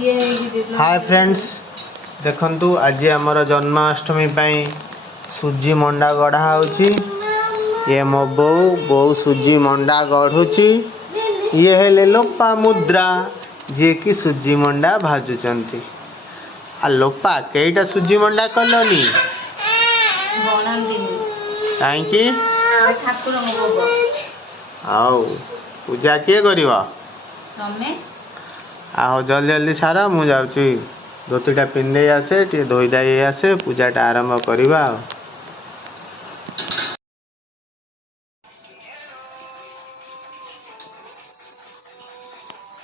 Hi friends, देखंतु आज आमर जन्माष्टमी पाई सुजी मंडा गढ़ा होची। ये मो बो सुजी मंडा गढ़ुची। ये हेले लोपा मुद्रा जे कि सुजी मंडा भाजुचंती। आ लोपा केईटा सुजी मंडा कलनी काईकी आओ पूजा किए करिवा तमे आओ जल्दी जल्दी सारा मु जाउची धोतीटा पिंधे आसे टे धोई दाई आसे पूजाटा आरंभ करिवा।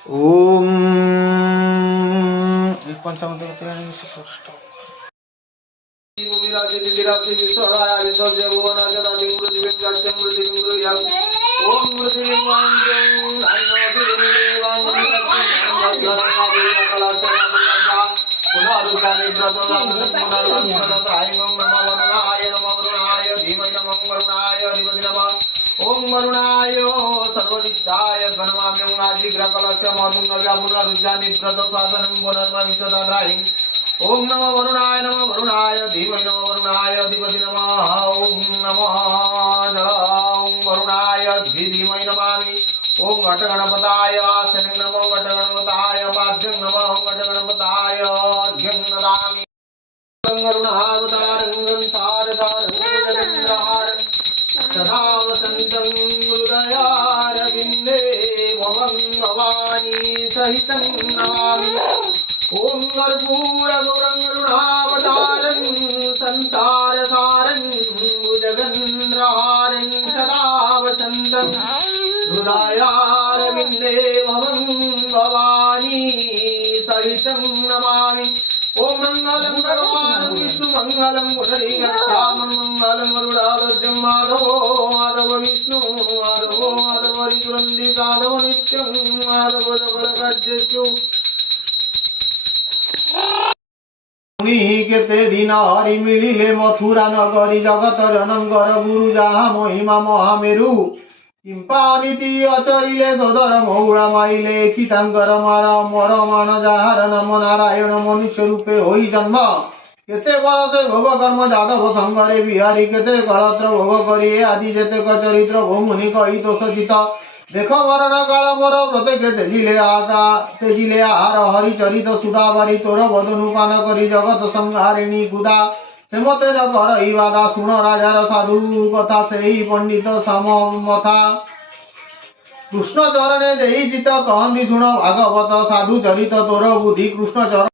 ओम एक पंचामृत ओम वरुणाय सर्वनिष्ठाय गणमाम्यं आजिग्रकलस्य मधुर्नव्यापुनरुज्जानि व्रतसाधनं पुनर्मविशदाद्राहि। ओम नमो वरुणाय धीमहि नमो वरुणाय अधिपति नमः। ओम नमो ओम वरुणाय धीमहि नमामि। ओम घटगणपताय आसनं नमो घटगणपताय पाद्यं नमो घटगणपताय अर्घ्यं ददामि। गरुणावतारं सारसारं सदा वसन्तं हृदयारविन्दे भवं भवानी सहितं नमामि। ओम कर्पूरगौरं करुणावतारं संसारसारं भुजगन्धरहारं सदा वसन्तं हृदयारविन्दे भवं भवानी सहितं नमामि। ओम मंगलम भगवान विष्णु मंगलम पुंडरीकाक्षं मंगलम गरुडाध्वजं माधवो माधव विष्णु माधवो माधव हरिपुरंदी माधव नित्यं माधव जगद्राज्यस्यो। केते दिन हरि मिलिले मथुरा नगरी जगत जनकर गुरु जहाँ महिमा महामेरु किंपानीति अचरिले सदर मौड़ा माइले कि तांकर मार मर मान जार नम नारायण मनुष्य रूपे होई जन्म। केते बरसे भोग कर्म जादव संगरे बिहारी केते कलत्र भोग करिए आदि जेतेक चरित्र भौमुनि कही दोषचित देख मरण काल मोर प्रत्येक तेजिले आहार हरि चरित सुधाबारी तोर बदनु पान करी जगत संहारिणी गुदा से मते न कर बाधा शुण राजार साधु कथा से पंडित साम मथा कृष्ण चरणे देई चित कहती शुण भागवत साधु चरित तोर बुद्धि कृष्ण चरण